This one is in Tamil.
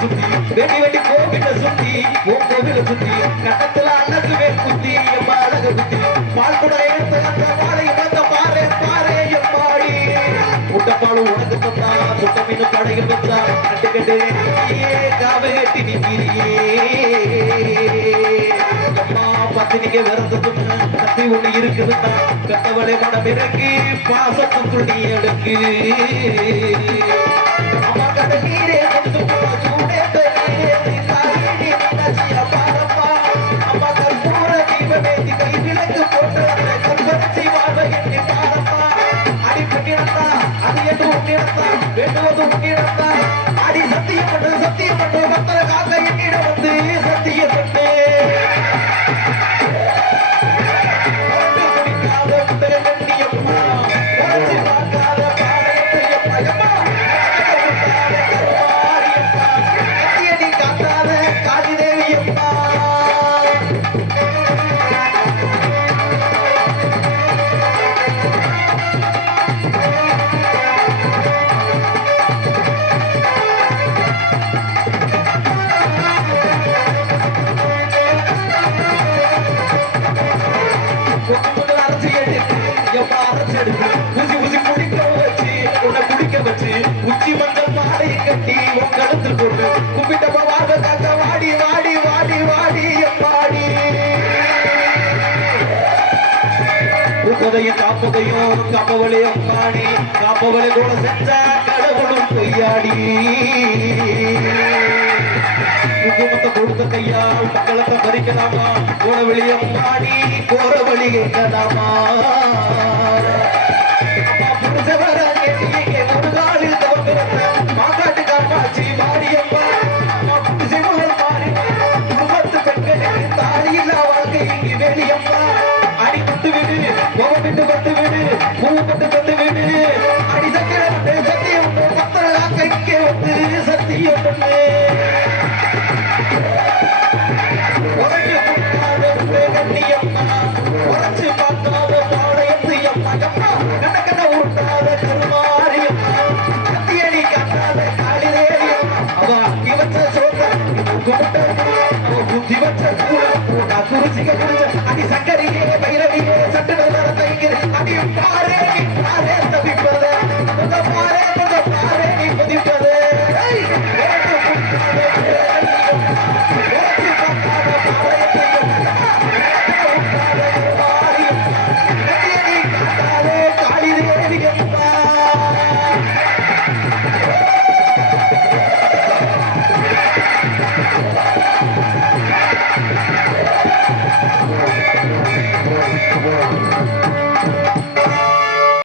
வெட்டி வெட்டி கோவில சுத்தி உன் கோவில சுத்தி கட்டத்துல அழகு வேல் குத்தி எம்மா அழகு குத்தி பால் கூட அந்த பாலை வந்த பாரு பாரு எம்மாடி. முட்டைப்பாலும் உனக்கு தந்தா சுட்ட மீன் படையில் வந்தா கட்டு கட்டு நீயே கட்டி நிற்கிறியே அம்மா பத்தினிக்கு கத்தி ஒண்ணு கட்டவளை மனம் இறக்கி பாசத்துக்குள் நீ எடுக்கு. கற்பூர தீபமேத்தி கை விளக்கு போட்டு அந்த கற்பரிசி வாழ்வை எண்ணி பாரப்பா அடி பெண்ணிடத்தா அது என்று உன்னிடத்தா வேண்டுவது உன்னிடத்தா அடி சத்தியப்பட்டு சத்தியப்பட்டு பத்திர காக்க என்னிடம் வந்து சத்தியப்பட்டு. ஒன்று உச்சி மஞ்சள் மாலை கட்டி உன் கழுத்தில் போட்டு கும்பிட்டப்ப வாட காக்க வாடி வாடி வாடி வாடி எம்மாடி உப்பதையும் காப்பதையும் காப்பவளையும் பாடி காப்பவளை கூட செஞ்சா கடவுளும் பொய்யாடி. குங்குமத்தை கொடுத்த கையா? மக்களத்தை பறிக்கலாமா? போன வெளியே முன்னாடி போற வழி கேட்கலாமா அம்மா விட்டு பத்து பத்து அடி சத்திரம் சத்தியம் சத்தியம் புத்தி வச்ச கூழ, நான் குருசிக்க குடிச்ச அடி சக்கரியே பைரவியே சட்டுன